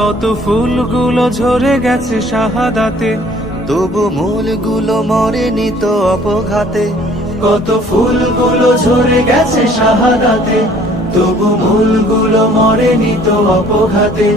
কত ফুলগুলো ঝরে গেছে শাহাদাতে। তবু মূলগুলো মরেনি তো অপঘাতে। কত ফুলগুলো ঝরে গেছে শাহাদাতে। তবু মূলগুলো মরেনি তো অপঘাতে।